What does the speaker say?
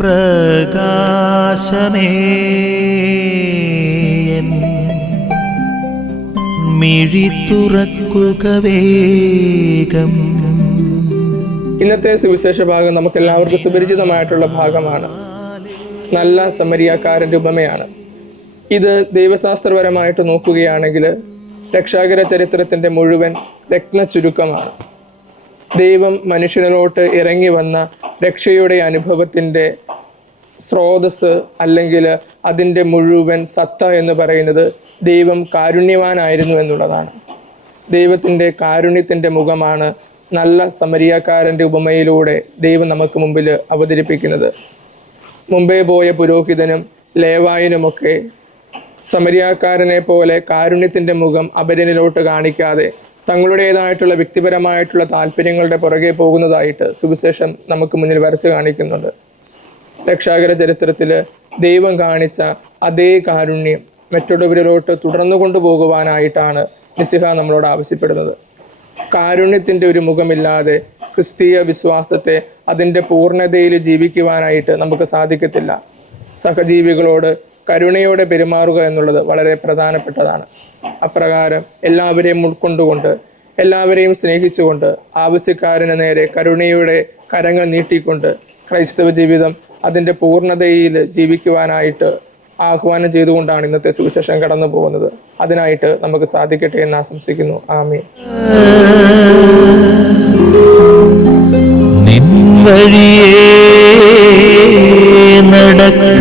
പ്രകാശമേ മിഴി തുറക്കുക വേഗം. ഇന്നത്തെ സുവിശേഷ ഭാഗം നമുക്ക് എല്ലാവർക്കും സുപരിചിതമായിട്ടുള്ള ഭാഗമാണ്. നല്ല സമരിയാക്കാരൻ്റെ ഉപമയാണ്. ഇത് ദൈവശാസ്ത്രപരമായിട്ട് നോക്കുകയാണെങ്കിൽ രക്ഷാകര ചരിത്രത്തിൻ്റെ മുഴുവൻ രത്ന ചുരുക്കമാണ്. ദൈവം മനുഷ്യനിലോട്ട് ഇറങ്ങി വന്ന രക്ഷയുടെ അനുഭവത്തിൻ്റെ സ്രോതസ് അല്ലെങ്കിൽ അതിൻ്റെ മുഴുവൻ സത്ത എന്ന് പറയുന്നത് ദൈവം കാരുണ്യവാനായിരുന്നു എന്നുള്ളതാണ്. ദൈവത്തിൻ്റെ കാരുണ്യത്തിൻ്റെ മുഖമാണ് നല്ല സമരിയാക്കാരൻ്റെ ഉപമയിലൂടെ ദൈവം നമുക്ക് മുമ്പിൽ അവതരിപ്പിക്കുന്നത്. മുമ്പേ പോയ പുരോഹിതനും ലേവായനുമൊക്കെ സമരിയാക്കാരനെ പോലെ കാരുണ്യത്തിൻ്റെ മുഖം അപരനിലോട്ട് കാണിക്കാതെ തങ്ങളുടേതായിട്ടുള്ള വ്യക്തിപരമായിട്ടുള്ള താല്പര്യങ്ങളുടെ പുറകെ പോകുന്നതായിട്ട് സുവിശേഷം നമുക്ക് മുന്നിൽ വരച്ച് കാണിക്കുന്നുണ്ട്. രക്ഷാകര ചരിത്രത്തിൽ ദൈവം കാണിച്ച അതേ കാരുണ്യം മറ്റുള്ളവരിലോട്ട് തുടർന്നു കൊണ്ടുപോകുവാനായിട്ടാണ് മിശിഹ നമ്മളോട് ആവശ്യപ്പെടുന്നത്. കാരുണ്യത്തിൻ്റെ ഒരു മുഖമില്ലാതെ ക്രിസ്തീയ വിശ്വാസത്തെ അതിൻ്റെ പൂർണ്ണതയിൽ ജീവിക്കുവാനായിട്ട് നമുക്ക് സാധിക്കത്തില്ല. സഹജീവികളോട് കരുണയോടെ പെരുമാറുക എന്നുള്ളത് വളരെ പ്രധാനപ്പെട്ടതാണ്. അപ്രകാരം എല്ലാവരെയും ഉൾക്കൊണ്ടുകൊണ്ട് എല്ലാവരെയും സ്നേഹിച്ചുകൊണ്ട് ആവശ്യക്കാരന് നേരെ കരുണയുടെ കരങ്ങൾ നീട്ടിക്കൊണ്ട് ക്രൈസ്തവ ജീവിതം അതിൻ്റെ പൂർണ്ണതയിൽ ജീവിക്കുവാനായിട്ട് ആഹ്വാനം ചെയ്തുകൊണ്ടാണ് ഇന്നത്തെ സുവിശേഷം കടന്നു പോകുന്നത്. അതിനായിട്ട് നമുക്ക് സാധിക്കട്ടെ എന്ന് ആശംസിക്കുന്നു. ആമീൻ. നിൻ വഴിയേ നടക്ക